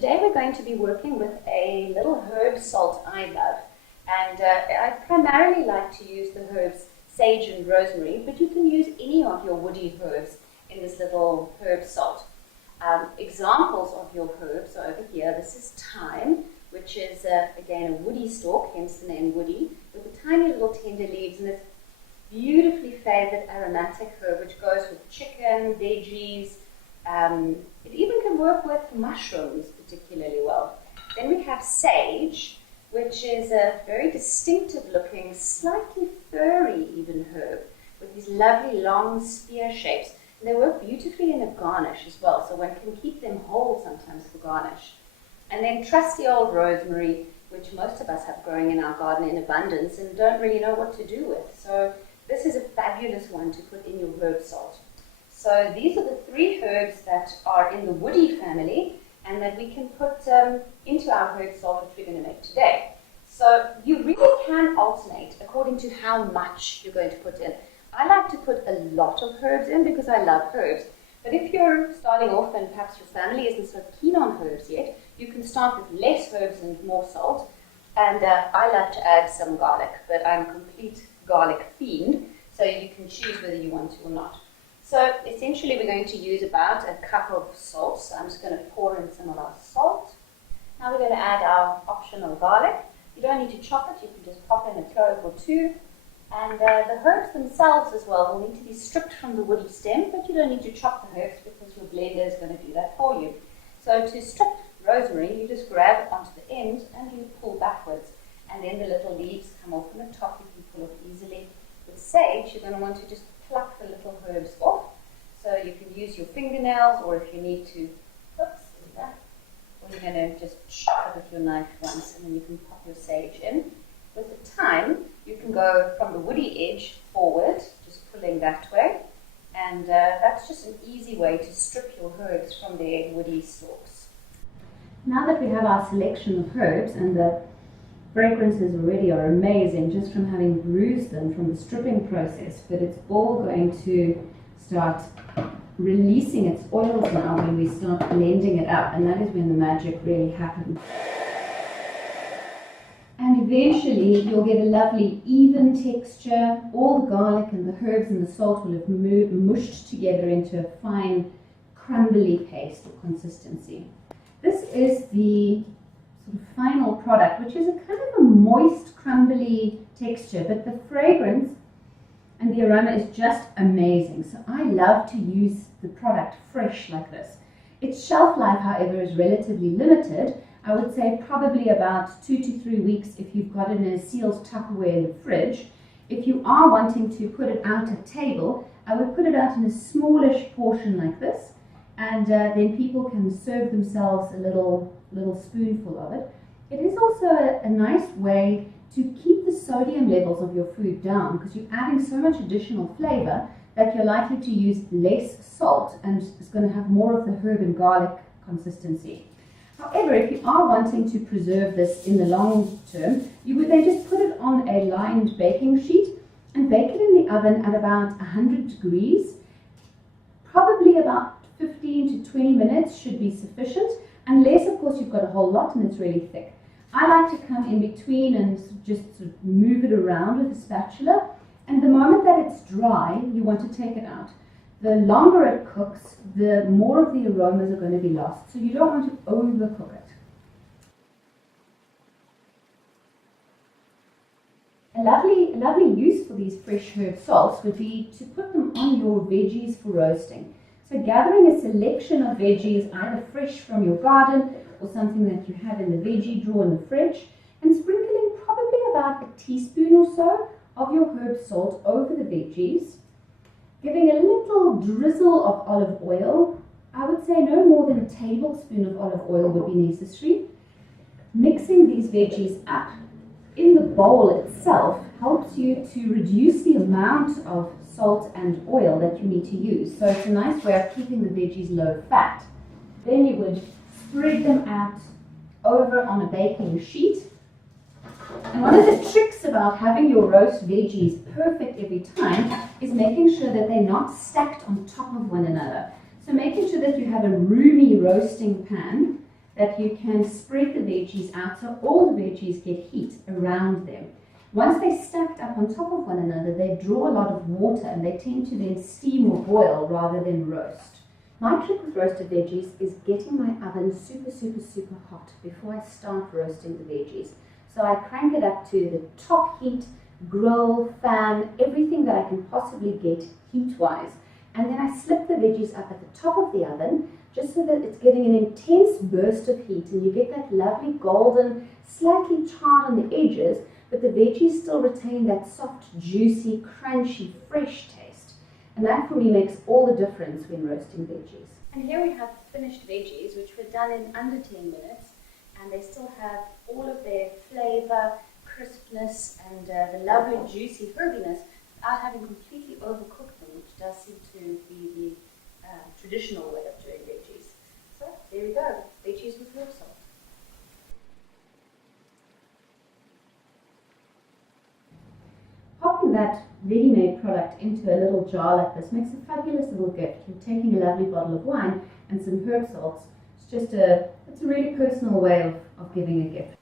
Today we're going to be working with a little herb salt I love, and I primarily like to use the herbs sage and rosemary, but you can use any of your woody herbs in this little herb salt. Examples of your herbs are over here. This is thyme, which is again a woody stalk, hence the name woody, with the tiny little tender leaves, and it's beautifully flavored aromatic herb which goes with chicken, veggies. It even can work with mushrooms particularly well. Then we have sage, which is a very distinctive looking, slightly furry even herb with these lovely long spear shapes. And they work beautifully in a garnish as well, so one can keep them whole sometimes for garnish. And then trusty old rosemary, which most of us have growing in our garden in abundance and don't really know what to do with. So this is a fabulous one to put in your herb salt. So these are the three herbs that are in the woody family and that we can put into our herb salt, which we're going to make today. So you really can alternate according to how much you're going to put in. I like to put a lot of herbs in because I love herbs. But if you're starting off and perhaps your family isn't so keen on herbs yet, you can start with less herbs and more salt. And I love to add some garlic, but I'm a complete garlic fiend, so you can choose whether you want to or not. So essentially we're going to use about a cup of salt. So I'm just going to pour in some of our salt. Now we're going to add our optional garlic. You don't need to chop it, you can just pop in a clove or two. And the herbs themselves as well will need to be stripped from the woody stem, but you don't need to chop the herbs because your blender is going to do that for you. So to strip rosemary, you just grab it onto the end and you pull backwards. And then the little leaves come off from the top, you can pull off easily. With sage, you're going to want to just pluck the little herbs off. So you can use your fingernails, or if you need to, oops, like that. Or you're going to just chop it with your knife once, and then you can pop your sage in. With the thyme, you can go from the woody edge forward, just pulling that way. And that's just an easy way to strip your herbs from their woody stalks. Now that we have our selection of herbs, and the fragrances already are amazing just from having bruised them from the stripping process, but it's all going to start releasing its oils now when we start blending it up, and that is when the magic really happens. And eventually you'll get a lovely even texture. All the garlic and the herbs and the salt will have mushed together into a fine crumbly paste or consistency. This is the sort of final product, which is a kind of a moist, crumbly texture, but the fragrance and the aroma is just amazing. So I love to use the product fresh like this. Its shelf life, however, is relatively limited. I would say probably about 2 to 3 weeks if you've got it in a sealed Tupperware in the fridge. If you are wanting to put it out at table, I would put it out in a smallish portion like this, and then people can serve themselves a little spoonful of it. It is also a nice way to keep the sodium levels of your food down, because you're adding so much additional flavor that you're likely to use less salt and it's going to have more of the herb and garlic consistency. However, if you are wanting to preserve this in the long term, you would then just put it on a lined baking sheet and bake it in the oven at about 100 degrees. Probably about 15 to 20 minutes should be sufficient, unless of course you've got a whole lot and it's really thick. I like to come in between and just sort of move it around with a spatula, and the moment that it's dry, you want to take it out. The longer it cooks, the more of the aromas are going to be lost, so you don't want to overcook it. A lovely use for these fresh herb salts would be to put them on your veggies for roasting. So gathering a selection of veggies, either fresh from your garden or something that you have in the veggie drawer in the fridge, and sprinkling probably about a teaspoon or so of your herb salt over the veggies. Giving a little drizzle of olive oil. I would say no more than a tablespoon of olive oil would be necessary. Mixing these veggies up in the bowl itself helps you to reduce the amount of salt and oil that you need to use. So it's a nice way of keeping the veggies low fat. Then you would spread them out over on a baking sheet. And one of the tricks about having your roast veggies perfect every time is making sure that they're not stacked on top of one another. So making sure that you have a roomy roasting pan that you can spread the veggies out so all the veggies get heat around them. Once they're stacked up on top of one another, they draw a lot of water and they tend to then steam or boil rather than roast. My trick with roasted veggies is getting my oven super, super, super hot before I start roasting the veggies. So I crank it up to the top heat, grill, fan, everything that I can possibly get heat-wise. And then I slip the veggies up at the top of the oven just so that it's getting an intense burst of heat and you get that lovely golden, slightly charred on the edges, but the veggies still retain that soft, juicy, crunchy, fresh taste. And that for me makes all the difference when roasting veggies. And here we have finished veggies, which were done in under 10 minutes, and they still have all of their flavor, crispness, and the lovely juicy herbiness without having completely overcooked them, which does seem to be the traditional way of doing veggies. So there we go, veggies with herb salt. Popping that ready-made product into a little jar like this makes a fabulous little gift. You're taking a lovely bottle of wine and some herb salts. It's a really personal way of giving a gift.